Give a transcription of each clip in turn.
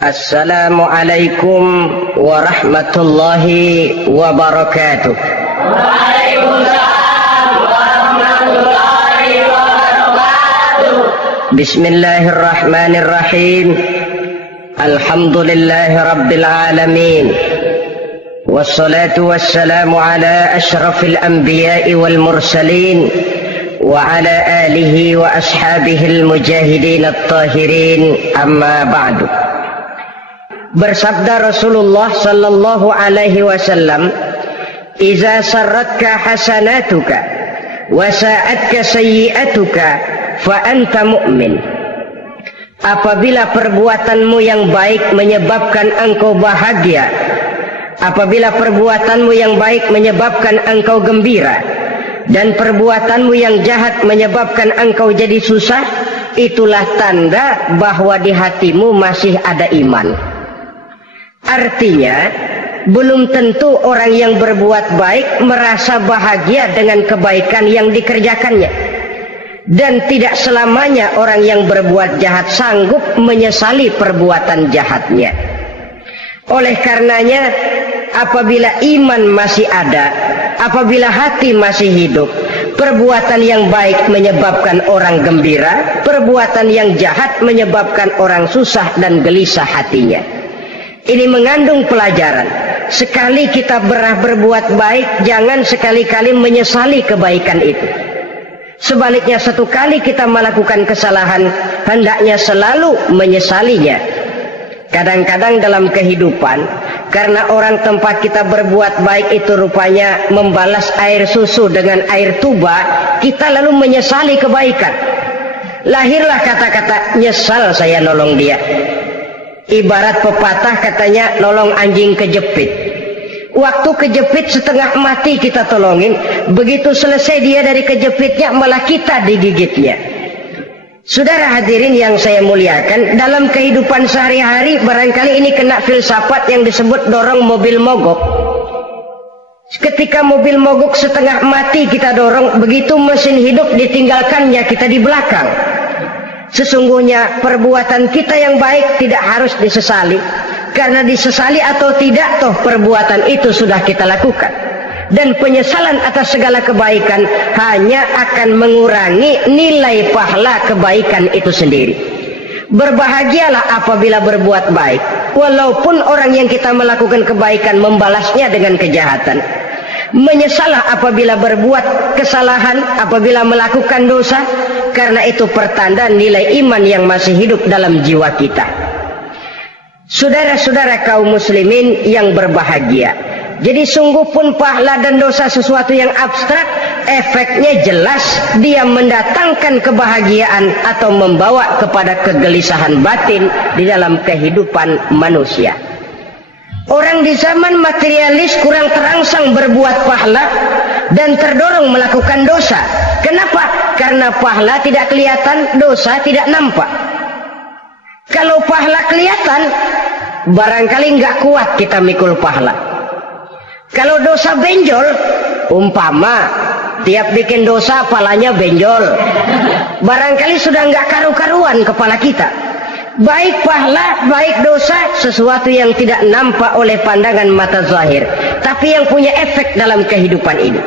Assalamualaikum warahmatullahi wabarakatuh. Waalaikumsalam warahmatullahi wabarakatuh. Bismillahirrahmanirrahim. Alhamdulillahi rabbil alamin. Wassalatu wassalamu ala ashrafil anbiya'i wal mursalin wa ala alihi wa ashabihil mujahidin at-tahirin, amma ba'du. Bersabda Rasulullah sallallahu alaihi wasallam, "Iza sarratka hasanatuka wa sa'atka sayyi'atuka fa anta mu'min." Apabila perbuatanmu yang baik menyebabkan engkau bahagia, apabila perbuatanmu yang baik menyebabkan engkau gembira, dan perbuatanmu yang jahat menyebabkan engkau jadi susah, itulah tanda bahwa di hatimu masih ada iman. Artinya, belum tentu orang yang berbuat baik merasa bahagia dengan kebaikan yang dikerjakannya. Dan tidak selamanya orang yang berbuat jahat sanggup menyesali perbuatan jahatnya. Oleh karenanya, apabila iman masih ada, apabila hati masih hidup, perbuatan yang baik menyebabkan orang gembira, perbuatan yang jahat menyebabkan orang susah dan gelisah hatinya. Ini mengandung pelajaran. Sekali kita berbuat baik, jangan sekali-kali menyesali kebaikan itu. Sebaliknya, satu kali kita melakukan kesalahan, hendaknya selalu menyesalinya. Kadang-kadang dalam kehidupan, karena orang tempat kita berbuat baik itu rupanya membalas air susu dengan air tuba, kita lalu menyesali kebaikan. Lahirlah kata-kata, "Nyesal saya nolong dia." Ibarat pepatah katanya, nolong anjing kejepit. Waktu kejepit setengah mati kita tolongin, begitu selesai dia dari kejepitnya malah kita digigitnya. Saudara hadirin yang saya muliakan, dalam kehidupan sehari-hari barangkali ini kena filsafat yang disebut dorong mobil mogok. Ketika mobil mogok setengah mati kita dorong, begitu mesin hidup ditinggalkannya kita di belakang. Sesungguhnya perbuatan kita yang baik tidak harus disesali, karena disesali atau tidak, toh perbuatan itu sudah kita lakukan. Dan penyesalan atas segala kebaikan hanya akan mengurangi nilai pahala kebaikan itu sendiri. Berbahagialah apabila berbuat baik, walaupun orang yang kita melakukan kebaikan membalasnya dengan kejahatan. Menyesalah apabila berbuat kesalahan, apabila melakukan dosa, karena itu pertanda nilai iman yang masih hidup dalam jiwa kita. Saudara-saudara kaum muslimin yang berbahagia, jadi sungguh pun pahala dan dosa sesuatu yang abstrak, efeknya jelas dia mendatangkan kebahagiaan atau membawa kepada kegelisahan batin di dalam kehidupan manusia. Orang di zaman materialis kurang terangsang berbuat pahala dan terdorong melakukan dosa. Kenapa? Karena pahala tidak kelihatan, dosa tidak nampak. Kalau pahala kelihatan, barangkali nggak kuat kita mikul pahala. Kalau dosa benjol, umpama tiap bikin dosa palanya benjol, barangkali sudah nggak karu-karuan kepala kita. Baik pahala, baik dosa, sesuatu yang tidak nampak oleh pandangan mata zahir, tapi yang punya efek dalam kehidupan ini.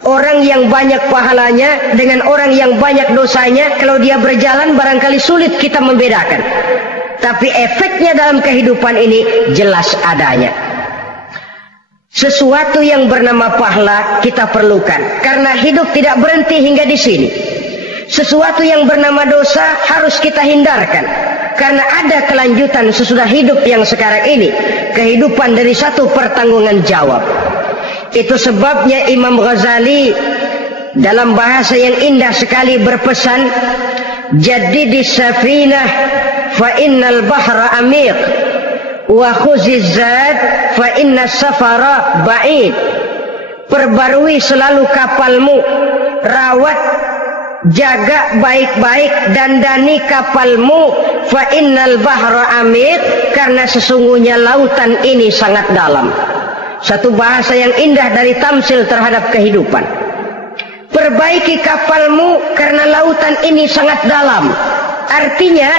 Orang yang banyak pahalanya dengan orang yang banyak dosanya, kalau dia berjalan barangkali sulit kita membedakan. Tapi efeknya dalam kehidupan ini jelas adanya. Sesuatu yang bernama pahala kita perlukan, karena hidup tidak berhenti hingga di sini. Sesuatu yang bernama dosa harus kita hindarkan, karena ada kelanjutan sesudah hidup yang sekarang ini, kehidupan dari satu pertanggungan jawab. Itu sebabnya Imam Ghazali dalam bahasa yang indah sekali berpesan, "Jaddidis safinah fa innal bahra amiq wa khuziz zad fa innas safara ba'id." Perbarui selalu kapalmu, rawat, jaga baik-baik, dandani kapalmu, fa innal bahra amiq, karena sesungguhnya lautan ini sangat dalam. Satu bahasa yang indah dari tamsil terhadap kehidupan. Perbaiki kapalmu karena lautan ini sangat dalam. Artinya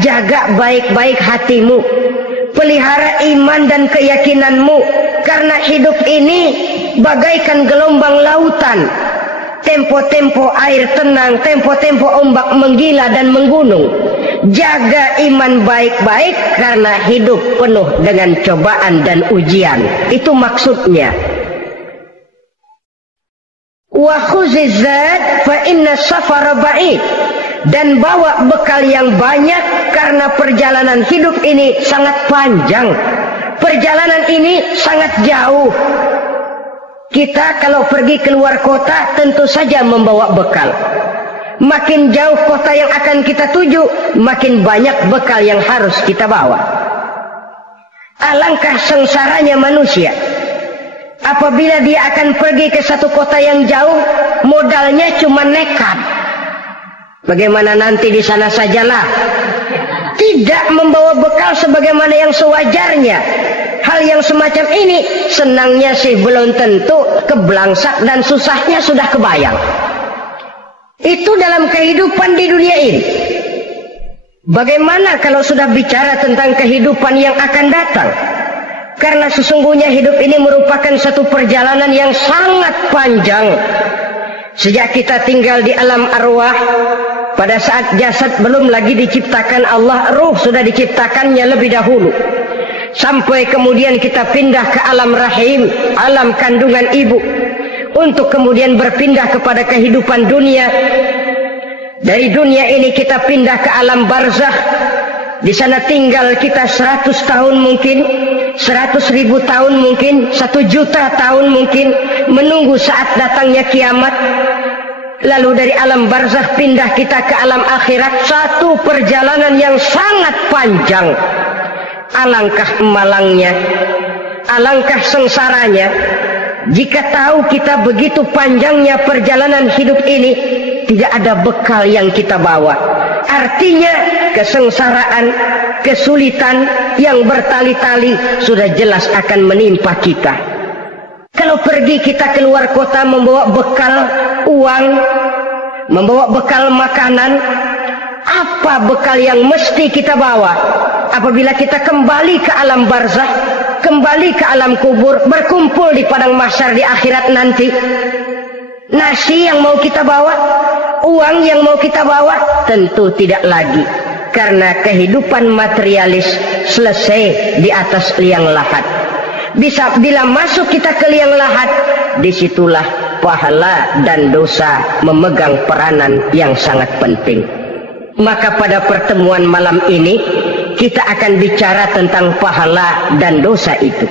jaga baik-baik hatimu, pelihara iman dan keyakinanmu, karena hidup ini bagaikan gelombang lautan, tempo-tempo air tenang, tempo-tempo ombak menggila dan menggunung. Jaga iman baik-baik karena hidup penuh dengan cobaan dan ujian. Itu maksudnya. Wa khuziz zad fa inna safara ba'id. Dan bawa bekal yang banyak karena perjalanan hidup ini sangat panjang. Perjalanan ini sangat jauh. Kita kalau pergi keluar kota tentu saja membawa bekal. Makin jauh kota yang akan kita tuju, makin banyak bekal yang harus kita bawa. Alangkah sengsaranya manusia apabila dia akan pergi ke satu kota yang jauh, modalnya cuma nekat. Bagaimana nanti di sana sajalah. Tidak membawa bekal sebagaimana yang sewajarnya. Hal yang semacam ini senangnya sih belum tentu, keblangsak dan susahnya sudah kebayang. Itu dalam kehidupan di dunia ini. Bagaimana kalau sudah bicara tentang kehidupan yang akan datang? Karena sesungguhnya hidup ini merupakan satu perjalanan yang sangat panjang. Sejak kita tinggal di alam arwah, pada saat jasad belum lagi diciptakan Allah, ruh sudah diciptakannya lebih dahulu. Sampai kemudian kita pindah ke alam rahim, alam kandungan ibu, untuk kemudian berpindah kepada kehidupan dunia. Dari dunia ini kita pindah ke alam barzakh. Di sana tinggal kita 100 tahun mungkin, 100.000 tahun mungkin, 1 juta tahun mungkin, menunggu saat datangnya kiamat. Lalu dari alam barzakh pindah kita ke alam akhirat. Satu perjalanan yang sangat panjang. Alangkah malangnya, alangkah sengsaranya jika tahu kita begitu panjangnya perjalanan hidup ini, tidak ada bekal yang kita bawa. Artinya kesengsaraan, kesulitan yang bertali-tali sudah jelas akan menimpa kita. Kalau pergi kita keluar kota membawa bekal uang, membawa bekal makanan, apa bekal yang mesti kita bawa? Apabila kita kembali ke alam barzakh, kembali ke alam kubur, berkumpul di padang mahsyar di akhirat nanti, nasi yang mau kita bawa, uang yang mau kita bawa, tentu tidak lagi. Karena kehidupan materialis selesai di atas liang lahat. Bila masuk kita ke liang lahat, disitulah pahala dan dosa memegang peranan yang sangat penting. Maka pada pertemuan malam ini kita akan bicara tentang pahala dan dosa itu.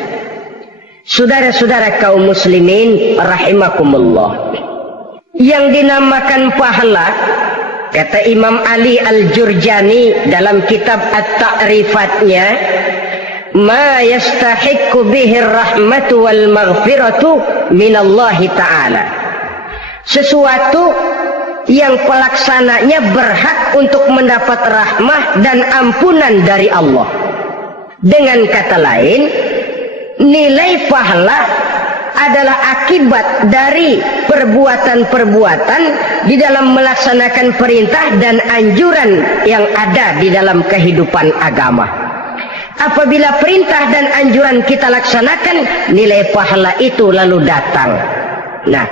Saudara-saudara kaum muslimin rahimakumullah, yang dinamakan pahala, kata Imam Ali Al-Jurjani dalam kitab At-Ta'rifatnya, ma yastahiqqu bihi rahmatu wal maghfiratu minallahi ta'ala, sesuatu yang pelaksananya berhak untuk mendapat rahmah dan ampunan dari Allah. Dengan kata lain, nilai pahala adalah akibat dari perbuatan-perbuatan di dalam melaksanakan perintah dan anjuran yang ada di dalam kehidupan agama. Apabila perintah dan anjuran kita laksanakan, nilai pahala itu lalu datang. Nah,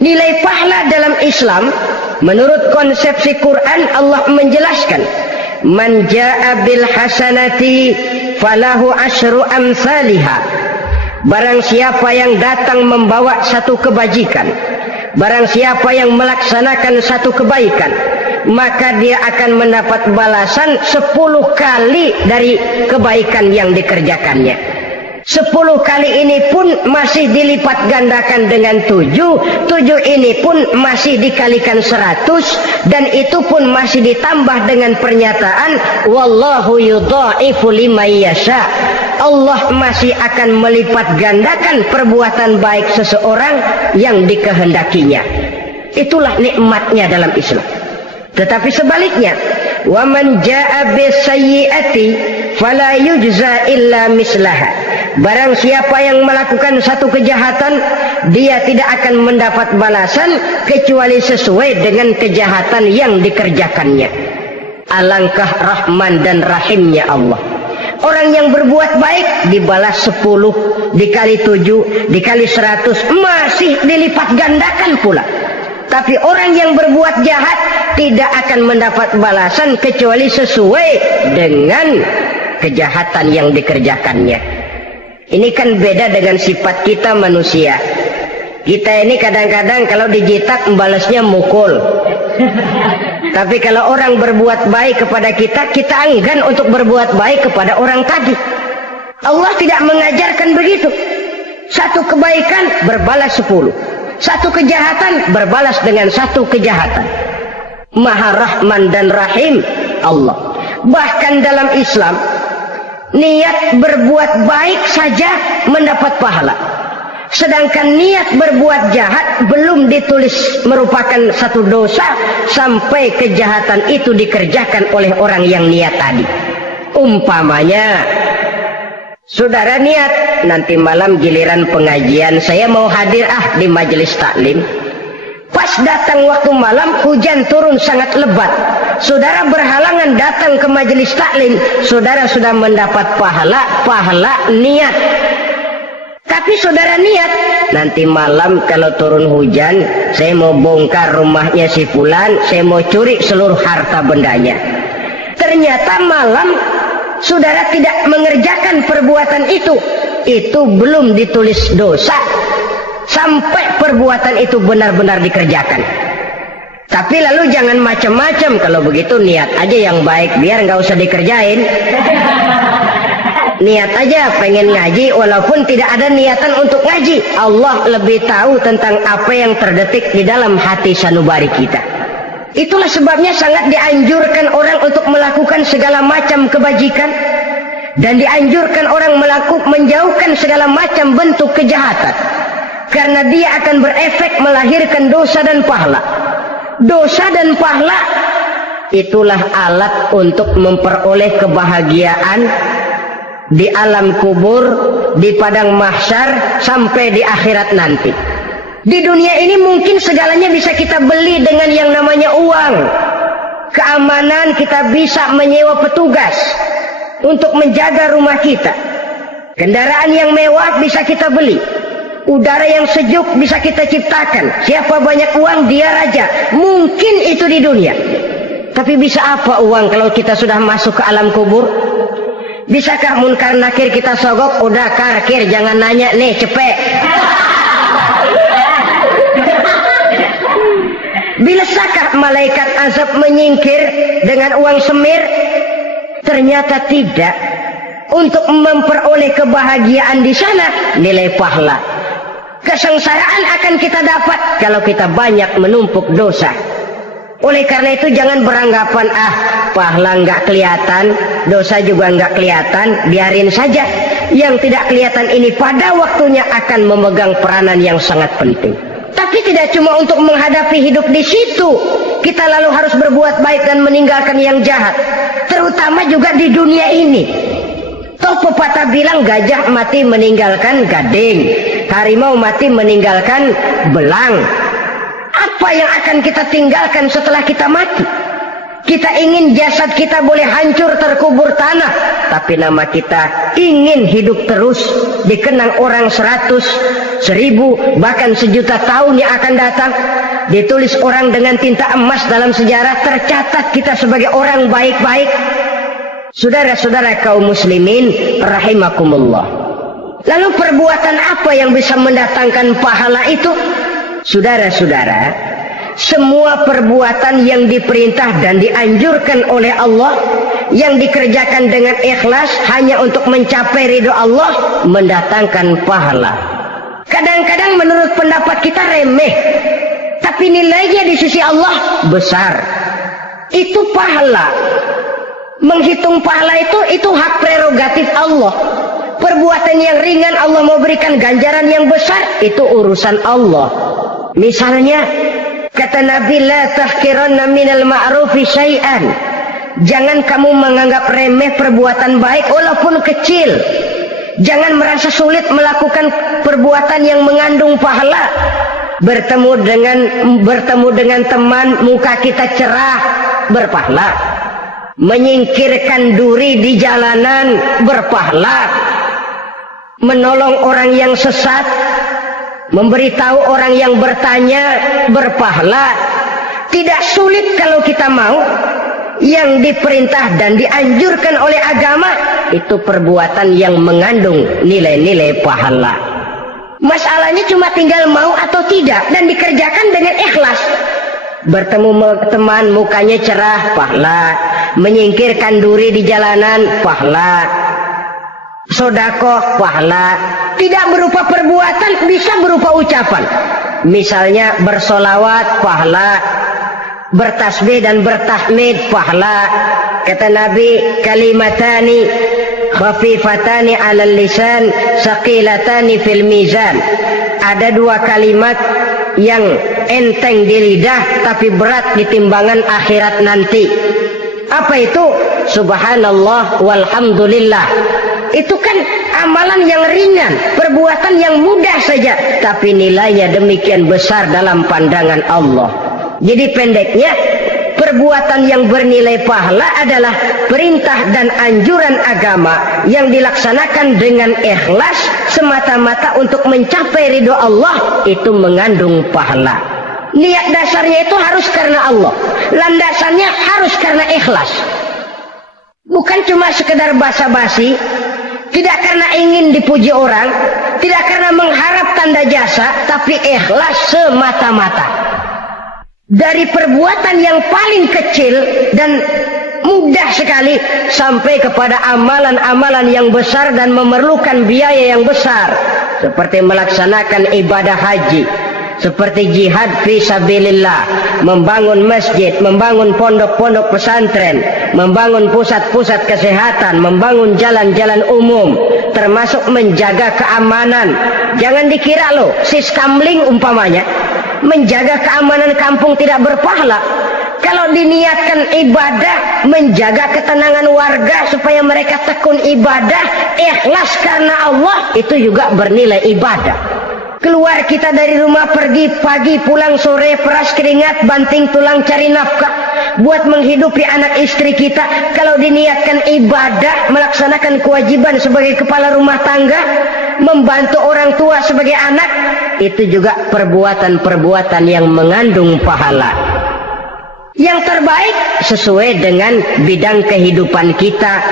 nilai pahala dalam Islam menurut konsepsi Quran, Allah menjelaskan, man jaa bil hasanati falahu asyru amsalha. Barang siapa yang datang membawa satu kebajikan, barang siapa yang melaksanakan satu kebaikan, maka dia akan mendapat balasan 10 kali dari kebaikan yang dikerjakannya. 10 kali ini pun masih dilipat gandakan dengan 7 ini pun masih dikalikan 100, dan itu pun masih ditambah dengan pernyataan wallahu yudha'ifu liman yasha. Allah masih akan melipat gandakan perbuatan baik seseorang yang dikehendakinya. Itulah nikmatnya dalam Islam. Tetapi sebaliknya, wa man jaa bisayyi'ati fala yujza illa mislaha. Barang siapa yang melakukan satu kejahatan, dia tidak akan mendapat balasan kecuali sesuai dengan kejahatan yang dikerjakannya. Alangkah rahman dan rahimnya Allah. Orang yang berbuat baik dibalas 10, dikali 7, dikali 100, masih dilipat gandakan pula. Tapi orang yang berbuat jahat tidak akan mendapat balasan kecuali sesuai dengan kejahatan yang dikerjakannya. Ini kan beda dengan sifat kita manusia. Kita ini kadang-kadang kalau dijitak membalasnya mukul. Tapi kalau orang berbuat baik kepada kita, kita enggan untuk berbuat baik kepada orang tadi. Allah tidak mengajarkan begitu. Satu kebaikan berbalas 10. Satu kejahatan berbalas dengan satu kejahatan. Maha Rahman dan Rahim Allah. Bahkan dalam Islam, niat berbuat baik saja mendapat pahala. Sedangkan niat berbuat jahat belum ditulis merupakan satu dosa sampai kejahatan itu dikerjakan oleh orang yang niat tadi. Umpamanya, saudara niat nanti malam giliran pengajian saya mau hadir di majelis taklim. Pas datang waktu malam hujan turun sangat lebat. Saudara berhalangan datang ke majelis taklim. Saudara sudah mendapat pahala niat. Tapi saudara niat, nanti malam kalau turun hujan, saya mau bongkar rumahnya si fulan, saya mau curi seluruh harta bendanya. Ternyata malam saudara tidak mengerjakan perbuatan itu belum ditulis dosa sampai perbuatan itu benar-benar dikerjakan. Tapi lalu jangan macam-macam, kalau begitu niat aja yang baik biar nggak usah dikerjain. Niat aja pengen ngaji walaupun tidak ada niatan untuk ngaji. Allah lebih tahu tentang apa yang terdetik di dalam hati sanubari kita. Itulah sebabnya sangat dianjurkan orang untuk melakukan segala macam kebajikan, dan dianjurkan orang menjauhkan segala macam bentuk kejahatan, karena dia akan berefek melahirkan dosa dan pahala. Dosa dan pahala itulah alat untuk memperoleh kebahagiaan di alam kubur, di padang mahsyar, sampai di akhirat nanti. Di dunia ini mungkin segalanya bisa kita beli dengan yang namanya uang. Keamanan kita bisa menyewa petugas untuk menjaga rumah kita. Kendaraan yang mewah bisa kita beli. Udara yang sejuk bisa kita ciptakan. Siapa banyak uang dia raja. Mungkin itu di dunia. Tapi bisa apa uang kalau kita sudah masuk ke alam kubur? Bisakah munkar nakir kita sogok? Udah karkir, jangan nanya nih, cepet. Bisakah malaikat azab menyingkir dengan uang semir? Ternyata tidak. Untuk memperoleh kebahagiaan di sana, nilai pahala. Kesengsaraan akan kita dapat kalau kita banyak menumpuk dosa. Oleh karena itu jangan beranggapan pahala nggak kelihatan, dosa juga nggak kelihatan, biarin saja. Yang tidak kelihatan ini pada waktunya akan memegang peranan yang sangat penting. Tapi tidak cuma untuk menghadapi hidup di situ, kita lalu harus berbuat baik dan meninggalkan yang jahat. Terutama juga di dunia ini. Toh pepatah bilang gajah mati meninggalkan gading, harimau mati meninggalkan belang. Apa yang akan kita tinggalkan setelah kita mati? Kita ingin jasad kita boleh hancur terkubur tanah, tapi nama kita ingin hidup terus, dikenang orang 100, 1000, bahkan 1.000.000 tahun yang akan datang. Ditulis orang dengan tinta emas dalam sejarah, tercatat kita sebagai orang baik-baik. Saudara-saudara kaum muslimin rahimakumullah. Lalu perbuatan apa yang bisa mendatangkan pahala itu? Saudara-saudara, semua perbuatan yang diperintah dan dianjurkan oleh Allah, yang dikerjakan dengan ikhlas hanya untuk mencapai ridho Allah, mendatangkan pahala. Kadang-kadang menurut pendapat kita remeh, tapi nilainya di sisi Allah besar. Itu pahala. Menghitung pahala itu hak prerogatif Allah. Perbuatan yang ringan Allah mau berikan ganjaran yang besar, itu urusan Allah. Misalnya, kata Nabi, la tahkiranna minal ma'rufi syai'an. Jangan kamu menganggap remeh perbuatan baik walaupun kecil. Jangan merasa sulit melakukan perbuatan yang mengandung pahala. Bertemu dengan teman, muka kita cerah, berpahala. menyingkirkan duri di jalanan berpahala, menolong orang yang sesat, memberitahu orang yang bertanya berpahala. Tidak sulit kalau kita mau. Yang diperintah dan dianjurkan oleh agama itu perbuatan yang mengandung nilai-nilai pahala. Masalahnya cuma tinggal mau atau tidak dan dikerjakan dengan ikhlas. Bertemu teman mukanya cerah, pahala. Menyingkirkan duri di jalanan, pahala. Sodakoh, pahala. Tidak berupa perbuatan, bisa berupa ucapan. Misalnya bersolawat, pahala. Bertasbih dan bertahmid, pahala. Kata Nabi, kalimatani khafifatani 'alal lisan, saqilatani fil mizan. Ada dua kalimat yang enteng di lidah tapi berat di timbangan akhirat nanti. Apa itu? Subhanallah walhamdulillah. Itu kan amalan yang ringan, perbuatan yang mudah saja, tapi nilainya demikian besar dalam pandangan Allah. Jadi pendeknya, perbuatan yang bernilai pahala adalah perintah dan anjuran agama yang dilaksanakan dengan ikhlas semata-mata untuk mencapai ridho Allah, itu mengandung pahala. Niat dasarnya itu harus karena Allah, landasannya harus karena ikhlas. Bukan cuma sekedar basa-basi, tidak karena ingin dipuji orang, tidak karena mengharap tanda jasa, tapi ikhlas semata-mata. Dari perbuatan yang paling kecil dan mudah sekali sampai kepada amalan-amalan yang besar dan memerlukan biaya yang besar, seperti melaksanakan ibadah haji, seperti jihad fi sabilillah, membangun masjid, membangun pondok-pondok pesantren, membangun pusat-pusat kesehatan, membangun jalan-jalan umum, termasuk menjaga keamanan. Jangan dikira loh, siskamling umpamanya, menjaga keamanan kampung tidak berpahala. Kalau diniatkan ibadah, menjaga ketenangan warga supaya mereka tekun ibadah, ikhlas karena Allah, itu juga bernilai ibadah. Keluar kita dari rumah, pergi pagi, pulang sore, peras keringat, banting tulang cari nafkah buat menghidupi anak istri kita. Kalau diniatkan ibadah, melaksanakan kewajiban sebagai kepala rumah tangga, membantu orang tua sebagai anak, itu juga perbuatan-perbuatan yang mengandung pahala. Yang terbaik sesuai dengan bidang kehidupan kita.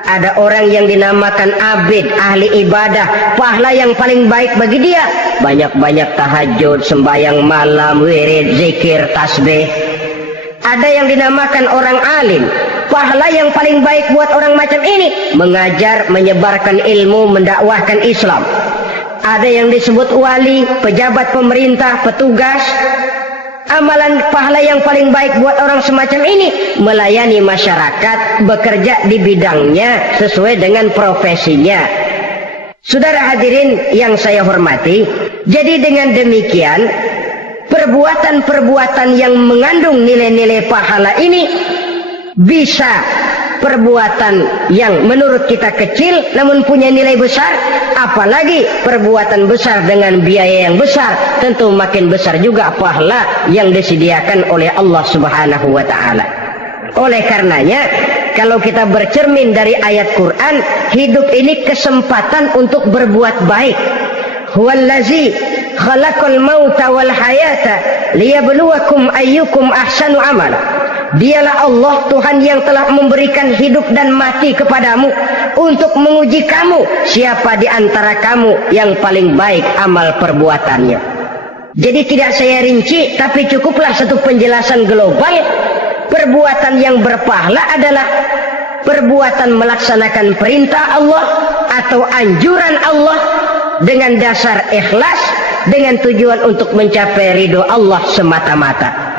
Ada orang yang dinamakan abid, ahli ibadah, pahala yang paling baik bagi dia banyak-banyak tahajud, sembahyang malam, wirid, zikir, tasbih. Ada yang dinamakan orang alim, pahala yang paling baik buat orang macam ini mengajar, menyebarkan ilmu, mendakwahkan Islam. Ada yang disebut wali, pejabat pemerintah, petugas. Amalan pahala yang paling baik buat orang semacam ini melayani masyarakat, bekerja di bidangnya sesuai dengan profesinya. Saudara hadirin yang saya hormati, jadi dengan demikian perbuatan-perbuatan yang mengandung nilai-nilai pahala ini bisa perbuatan yang menurut kita kecil namun punya nilai besar, apalagi perbuatan besar dengan biaya yang besar, tentu makin besar juga pahala yang disediakan oleh Allah Subhanahu wa ta'ala. Oleh karenanya, kalau kita bercermin dari ayat Quran, hidup ini kesempatan untuk berbuat baik. Huwallazi khalaqal mauta wal hayata liyabluwakum ayyukum ahsanu amala. Dialah Allah Tuhan yang telah memberikan hidup dan mati kepadamu untuk menguji kamu siapa di antara kamu yang paling baik amal perbuatannya. Jadi tidak saya rinci, tapi cukuplah satu penjelasan global. Perbuatan yang berpahala adalah perbuatan melaksanakan perintah Allah atau anjuran Allah dengan dasar ikhlas, dengan tujuan untuk mencapai ridho Allah semata-mata.